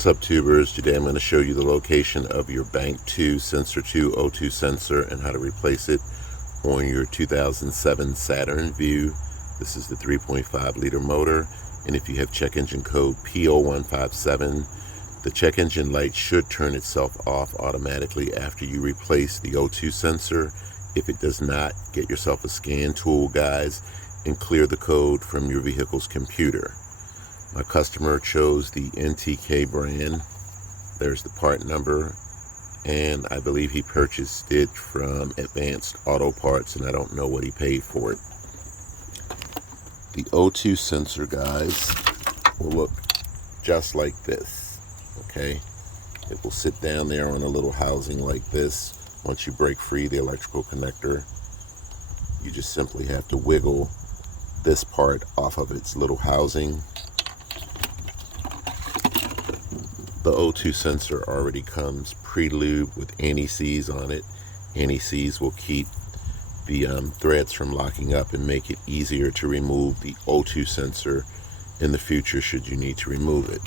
What's up, tubers? Today I'm going to show you the location of your Bank 2 Sensor 2 O2 sensor and how to replace it on your 2007 Saturn View. This is the 3.5 liter motor, and if you have check engine code P0157, the check engine light should turn itself off automatically after you replace the O2 sensor. If it does not, get yourself a scan tool, guys, and clear the code from your vehicle's computer. My customer chose the NTK brand. There's the part number, and I believe he purchased it from Advanced Auto Parts, and I don't know what he paid for it. The O2 sensor, guys, will look just like this, okay? It will sit down there on a little housing like this. Once you break free the electrical connector, you just simply have to wiggle this part off of its little housing. The O2 sensor already comes pre-lubed with anti-seize on it. Anti-seize will keep the threads from locking up and make it easier to remove the O2 sensor in the future should you need to remove it.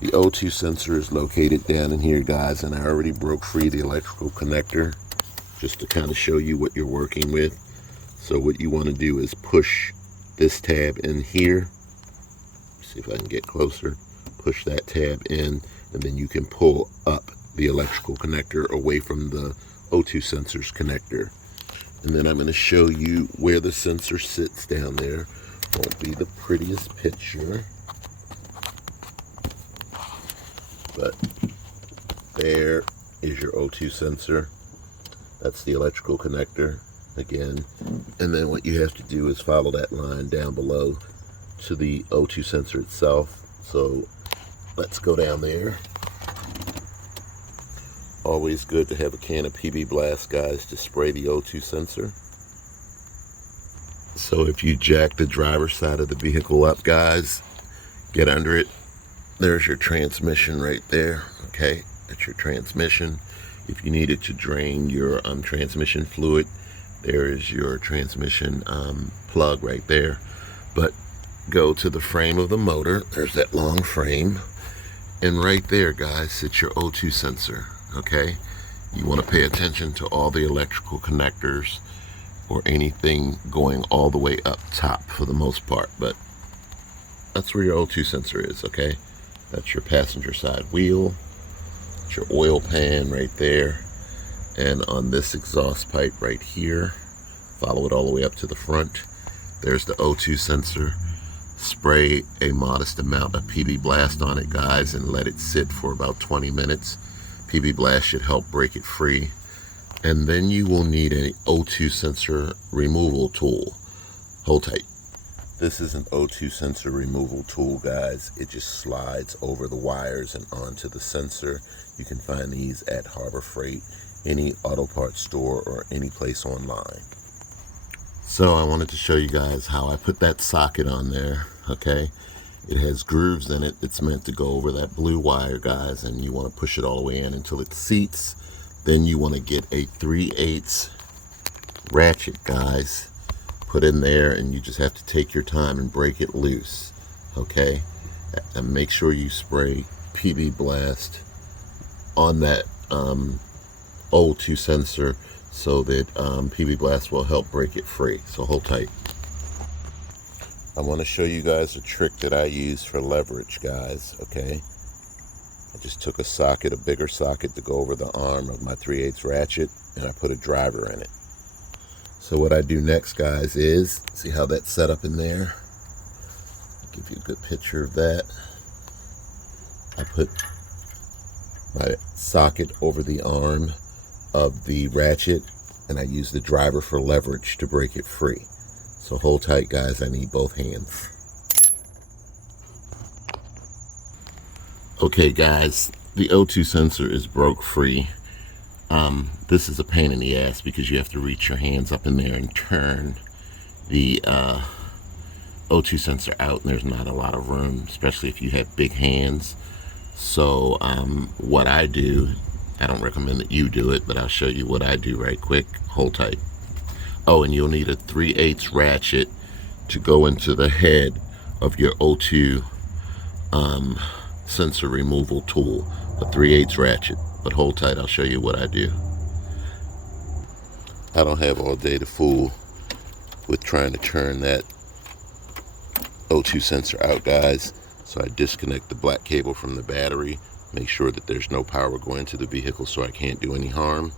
The O2 sensor is located down in here, guys, and I already broke free the electrical connector just to kind of show you what you're working with. So what you want to do is push this tab in here. See if I can get closer. Push that tab in, and then you can pull up the electrical connector away from the O2 sensor's connector. And then I'm going to show you where the sensor sits down there. Won't be the prettiest picture, but there is your O2 sensor. That's the electrical connector again. And then what you have to do is follow that line down below to the O2 sensor itself. So let's go down there. Always good to have a can of PB Blast, guys, to spray the O2 sensor. So if you jack the driver's side of the vehicle up, guys, get under it. There's your transmission right there, okay? That's your transmission. If you needed to drain your transmission fluid, there is your transmission plug right there. But go to the frame of the motor. There's that long frame. And right there, guys, sits your O2 sensor, okay? You want to pay attention to all the electrical connectors or anything going all the way up top for the most part, but that's where your O2 sensor is, okay? That's your passenger side wheel. It's your oil pan right there. And on this exhaust pipe right here, follow it all the way up to the front. There's the O2 sensor. Spray a modest amount of PB Blast on it, guys, and let it sit for about 20 minutes. PB Blast should help break it free. And then you will need an O2 sensor removal tool. Hold tight. This is an O2 sensor removal tool, guys. It just slides over the wires and onto the sensor. You can find these at Harbor Freight, any auto parts store, or any place online. So I wanted to show you guys how I put that socket on there, okay? It has grooves in it. It's meant to go over that blue wire, guys, and you want to push it all the way in until it seats. Then you want to get a 3/8 ratchet, guys, put in there, and you just have to take your time and break it loose, okay? And make sure you spray PB Blast on that O2 sensor so that PB Blast will help break it free. So hold tight. I want to show you guys a trick that I use for leverage, guys, okay? I just took a socket, a bigger socket, to go over the arm of my 3/8 ratchet, and I put a driver in it. So what I do next, guys, is, see how that's set up in there? I'll give you a good picture of that. I put my socket over the arm of the ratchet, and I use the driver for leverage to break it free. So hold tight, guys. I need both hands. Okay, guys, the O2 sensor is broke free. This is a pain in the ass because you have to reach your hands up in there and turn the O2 sensor out, and there's not a lot of room, especially if you have big hands. So what I do, I don't recommend that you do it, but I'll show you what I do right quick. Hold tight. Oh, and you'll need a 3/8 ratchet to go into the head of your O2 sensor removal tool, a 3/8 ratchet. But hold tight, I'll show you what I do. I don't have all day to fool with trying to turn that O2 sensor out, guys. So I disconnect the black cable from the battery, make sure that there's no power going to the vehicle so I can't do any harm.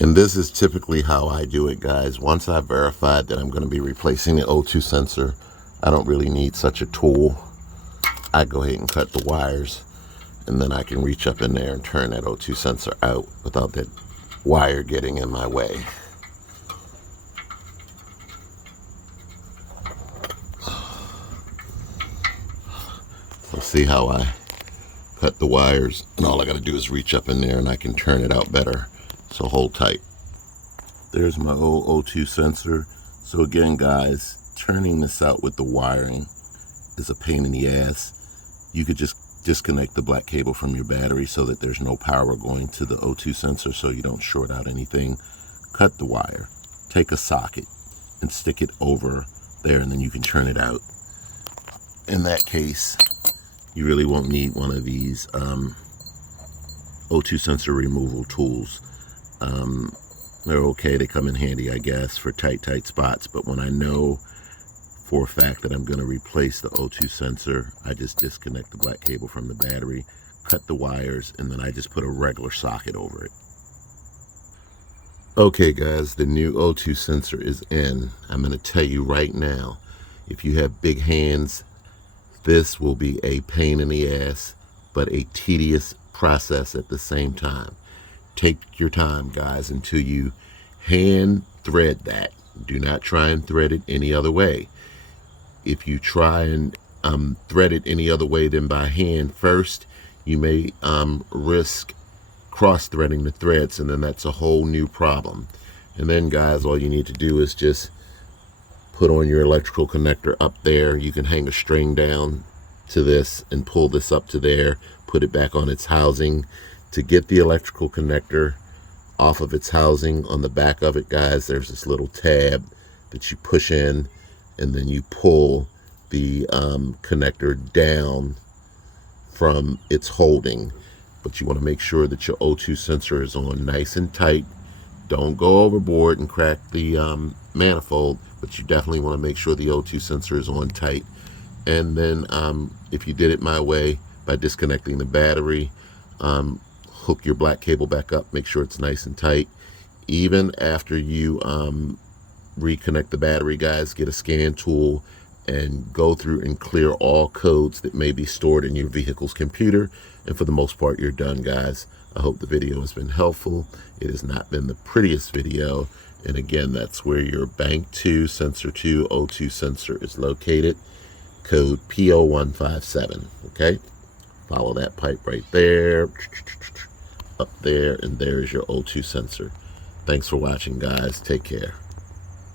And this is typically how I do it, guys. Once I've verified that I'm going to be replacing the O2 sensor, I don't really need such a tool. I go ahead and cut the wires, and then I can reach up in there and turn that O2 sensor out without that wire getting in my way. So see how I cut the wires, and all I got to do is reach up in there and I can turn it out better. So hold tight. There's my old O2 sensor. So again, guys, turning this out with the wiring is a pain in the ass. You could just disconnect the black cable from your battery so that there's no power going to the O2 sensor so you don't short out anything. Cut the wire, take a socket and stick it over there, and then you can turn it out. In that case, you really won't need one of these O2 sensor removal tools. They're okay, they come in handy, I guess, for tight spots, but when I know for a fact that I'm going to replace the O2 sensor, I just disconnect the black cable from the battery, cut the wires, and then I just put a regular socket over it. Okay guys, the new O2 sensor is in. I'm going to tell you right now, if you have big hands, this will be a pain in the ass, but a tedious process at the same time. Take your time, guys, until you hand thread that. Do not try and thread it any other way. If you try and thread it any other way than by hand first, you may risk cross-threading the threads, and then that's a whole new problem. And then, guys, all you need to do is just put on your electrical connector up there. You can hang a string down to this and pull this up to there, put it back on its housing. To get the electrical connector off of its housing, on the back of it, guys, there's this little tab that you push in, and then you pull the connector down from its holding. But you want to make sure that your O2 sensor is on nice and tight. Don't go overboard and crack the manifold, but you definitely want to make sure the O2 sensor is on tight. And then if you did it my way, by disconnecting the battery, hook your black cable back up, make sure it's nice and tight. Even after you reconnect the battery, guys, get a scan tool and go through and clear all codes that may be stored in your vehicle's computer. And for the most part, you're done, guys. I hope the video has been helpful. It has not been the prettiest video. And again, that's where your Bank 2 Sensor 2 O2 sensor is located. Code P0157, okay? Follow that pipe right there, up there, and there's your O2 sensor. Thanks for watching, guys. Take care.